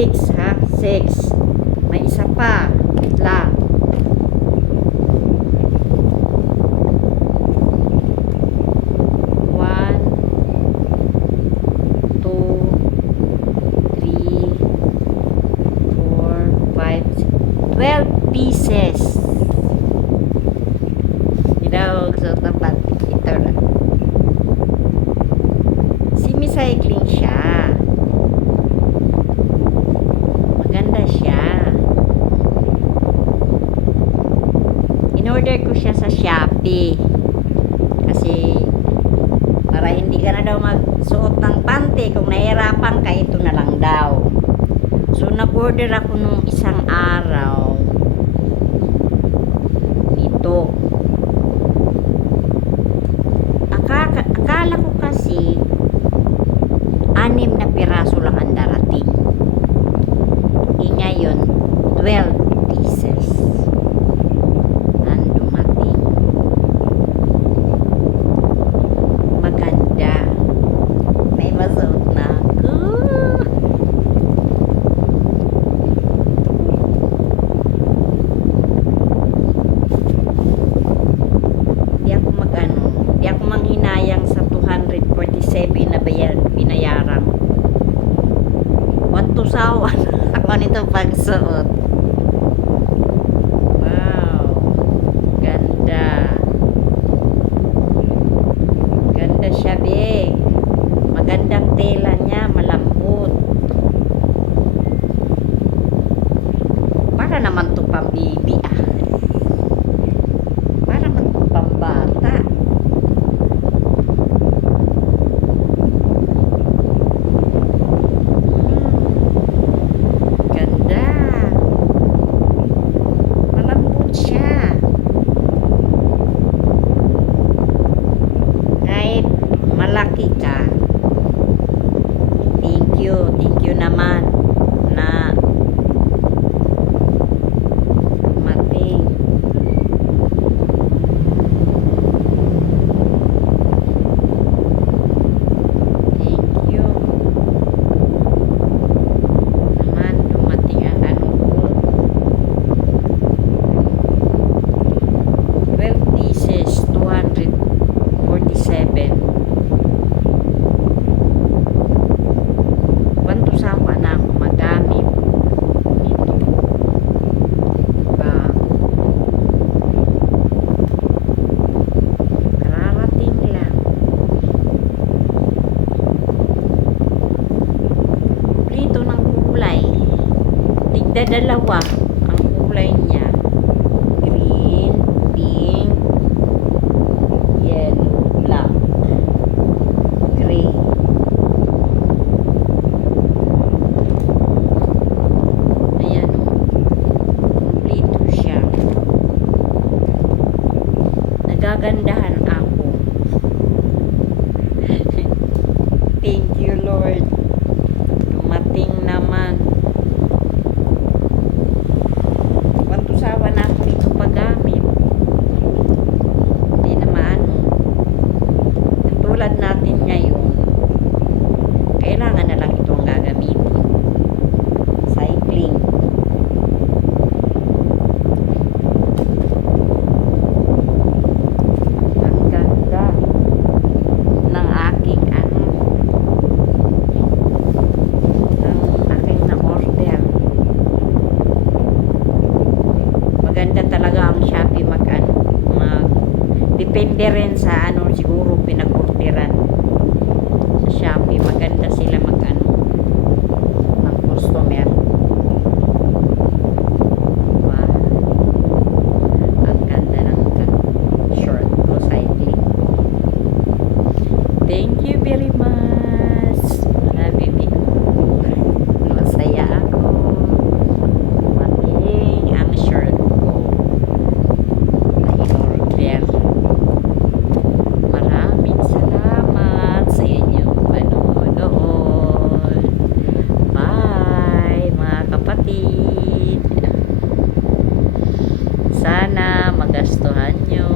6 ha, 6. May isa pa. Wait lang. One, two, three, 4, 5, 12 pieces. Daw sa tapat ito na. Semi-cycling siya. Maganda siya. In-order ko siya sa Shopee. Kasi para hindi ka na daw magsuot ng panty. Kung nahihirapan ka, ito na lang daw. So nag-order ako nung isang araw nito. Akala ko kasi 6 na piraso lang ang darating. Ngayon 12 pieces ang dumating. Maganda. May masuot na ako. Di ako manghinayang sa 247 na binayaran. 1,000 ako nito pagsuot. Wow, ganda. Ganda siya, big. Magandang tela niya, malambot. Para naman to pang baby Para naman to pang bata. Malaki ka. Thank you naman na dumating. Thank you naman dumating ang ano ko. 12 pieces, 247. Sawa na ako magamit nito. Kararating lang. Plito ng kulay. Tigda dalawa ang kulay niya. Green, pink, yellow, black, gray. Gagandahan ako. Thank you, Lord. Dumating naman. Wantusawa na ako dito paggamit. Hindi na maano. Tulad natin ngayon, kailangan na lang ito ang gagamitin. Cycling. Maganda talaga ang Shopee depende rin sa ano siguro pinag-orderan sa Shopee. Maganda sila ng customer. Wow, ang ganda ng short ko cycling. Thank you very much mga baby. Masaya ako. Mating ang short Maraming salamat sa inyong panonood. Bye mga kapatid. Sana magastuhan nyo